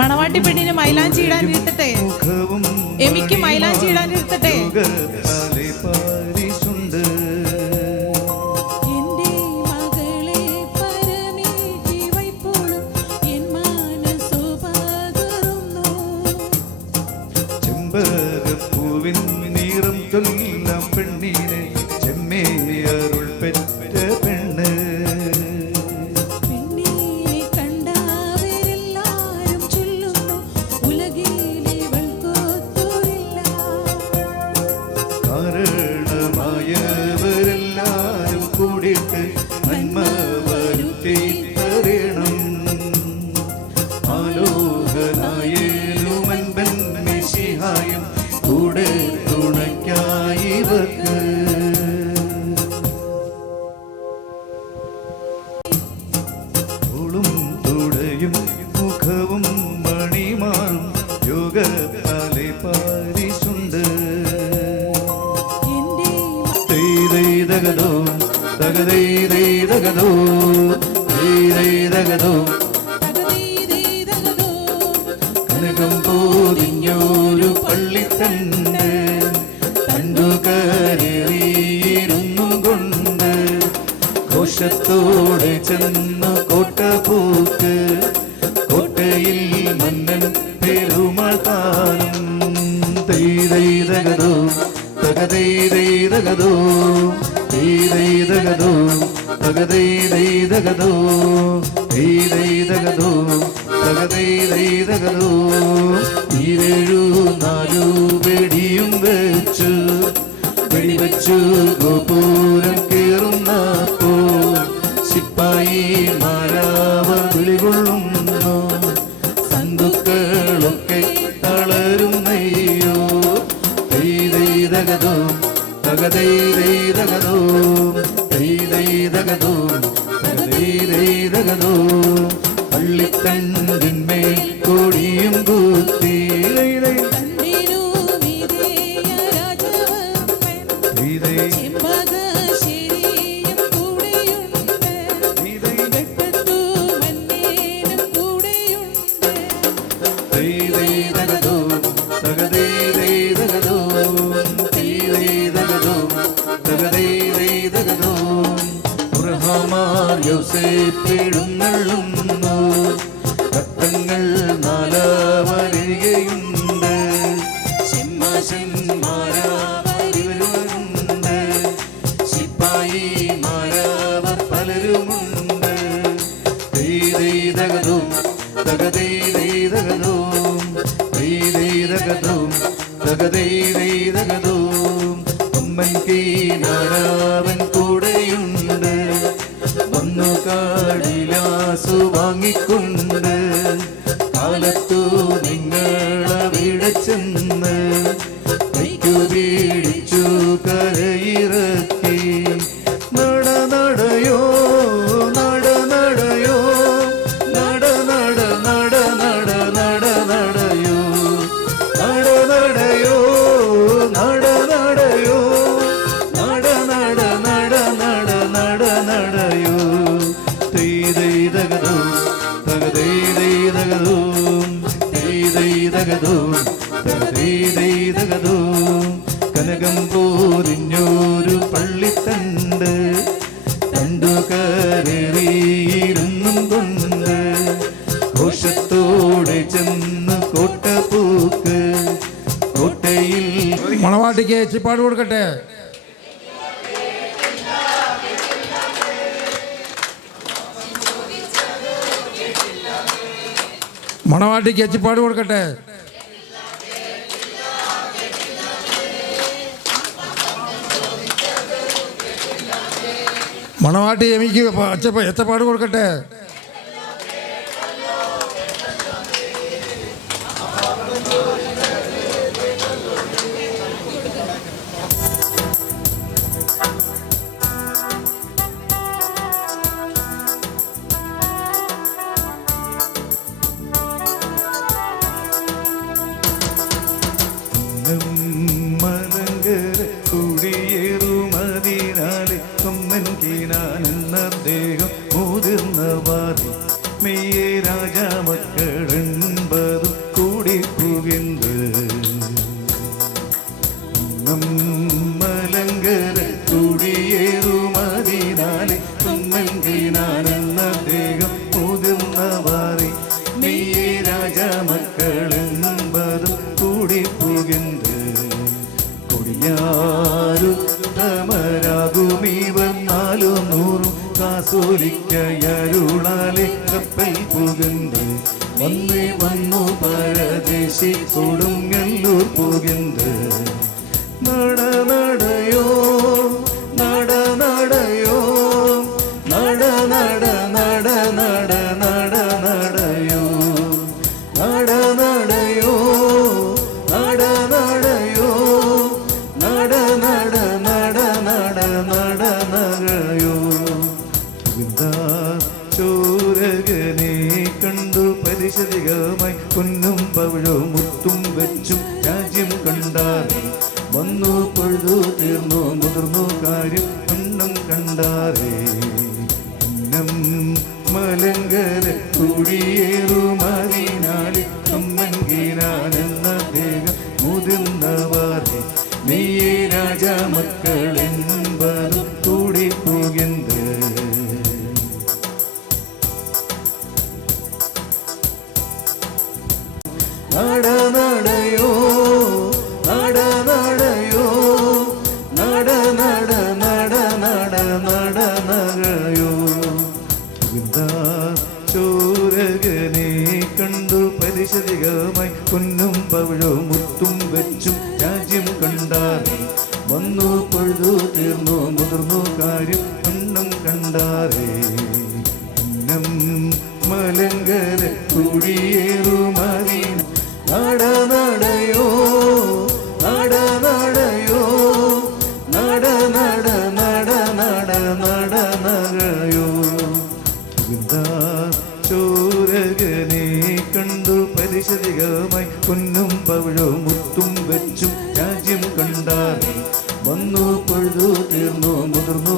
മണവാട്ടി പെണ്ണിന് മൈലാഞ്ചി ഇടാൻ ഇരുത്തട്ടെ, എമിക്ക് മൈലാഞ്ചി ഇടാൻ ഇരുത്തട്ടെ. ചെമ്പകപ്പൂവിൻ നീറം ചൊല്ലാം പെണ്ണിനെ ചെമ്മേ അരുൾ പെറ്റ പെണ്ണ്. കാരണമായവരെല്ലാരും കൂടിയിട്ട് നന്മ വരുത്തി തരണം. ആലോകനായേലും അൻപൻ മെശിഹായും കൂടെ തുണയ്ക്കായിവർക്ക്. തോളും തുടയും മുഖവും മണിമാറും യോഗത്താലെ പാരിശുണ്ട്. തൈതൈതകതോ തകതൈതൈതകതോ തൈതൈതകതോ കനകം പോതിഞ്ഞൊരു പള്ളിത്തണ്ട് കണ്ടുകരേറിയിരുന്നു കൊണ്ട് ഘോഷത്തോടെ ചെന്ന് കോട്ടപൂക്ക്. കോട്ടയിൽ മന്നൻ പെരുമാൾ താനും. തൈതൈതകതോ തകതൈതൈതകതോ തൈതൈതകതോ തകതൈതൈതകതോ തൈതൈതകതോ തകതൈതൈതകതോ. 7 വെടിയും വെടിവെച്ചു ഗോപുരം കയറുന്നപ്പോൾ സിപ്പായിമാരവർ വിളികൊള്ളുന്നു. സന്തുക്കളൊക്കെ തളരുന്നയ്യോ. തൈതൈതകതോ തകതൈതൈതകതോ തൈതൈതകതോ തകതൈതൈതകതോ. പള്ളിത്തണ്ടിന്മേൽ കൊടിയും കൂത്തി തൈതൈതകതോ തകതൈതൈതകതോ തൈതൈതകതോ തകതൈതൈതകതോ. അബ്രഹാമാർ യോസേപ്പെഴുന്നള്ളുന്നു. രക്തങ്ങൾ 4 വരികയുണ്ട്. സിംഹാസന്മാരവരുണ്ട്. സിപ്പായിമാരവർ പലരുമുണ്ട്. തൈതൈതകതോ തകതൈതൈതകതോ തൈതൈതകതോ തകതൈതൈതകതോ. അമ്മൻ കീനാരാവൻ കൂടെയുണ്ട്. വന്നു കാടിലാസു വാങ്ങിക്കൊണ്ട് കാലത്തു നിങ്ങളവിടെ ചെന്ന് കൈക്കു പിടിച്ചു കരയിറക്കി. നടയോ നടയോ നടയോ നടയോ നടയോ നടയോ. തൈതൈതകതോ തകതൈതൈതകതോ തൈതൈതകതോ തകതൈതൈതകതോ. കനകം പോതിഞ്ഞൊരു പള്ളിത്തണ്ട് കണ്ടുകരേറിയിരുന്നു കൊണ്ട് ഘോഷത്തോടെ ചെന്ന് കോട്ടപൂക്ക്. കോട്ടയിൽ മണവാട്ടിക്ക് ഏച്ചിപ്പാട് കൊടുക്കട്ടെ. മണവാട്ടിക്ക് ഏച്ചിപ്പാട് കൊടുക്കട്ടെ. മണവാട്ടി എമിക്ക് എച്ചപ്പാട് കൊടുക്കട്ടെ. മലങ്കര കുടിയേറുമതിനാലെ കൊമ്മൻ കീനാനെന്ന അദ്ദേഹം മുതിർന്നവ രാജമക്കൾ என்பതും കൂടി പുകിന്ത് കൊടിയാരു തമരാകുമീവർ 400 കാസോലിക്കയരുളാലെ കപ്പൽ പുകിന്ത് വന്നു പരദേശി കൊടുങ്ങല്ലൂർ പുകിന്ത് നടയോ നടയോ നടയോ നടയോ നടയോ നടയോ ചോരകനെ കണ്ടു പരിശരികമായി പൊന്നും പവിഴവും മുത്തും വെച്ചും രാജ്യം കണ്ടാറേ വന്നു പൊഴുതു തീർന്നു മുതിർന്നു കാര്യം കണ്ണും കണ്ടാറേ മലങ്കര കുടിയേറുമാറിനാളി അമ്മൻകീരാനെന്ന ദേഹം മുതിർന്നവാറേ നെയ്യേ രാജമക്കൾ என்பതും കൂടി പുകിന്ത് നടയോ നടയോ നടയോ ചോരകനെ കണ്ടു പരിശരികമായി പൊന്നും പവിഴവും മുത്തും വെച്ചും രാജ്യം കണ്ടാറേ വന്നു പൊഴുതു തീർന്നു മുതിർന്നു കാര്യം കണ്ണും കണ്ടാറേ മലങ്കര കുടിയേറുമാറി നടയോ നടയോ നടയോ ചോരകനെ കണ്ടു പരിശരികമായി പൊന്നും പവിഴവും മുത്തും വെച്ചും രാജ്യം കണ്ടാറേ വന്നു പൊഴുതു തീർന്നു മുതിർന്നു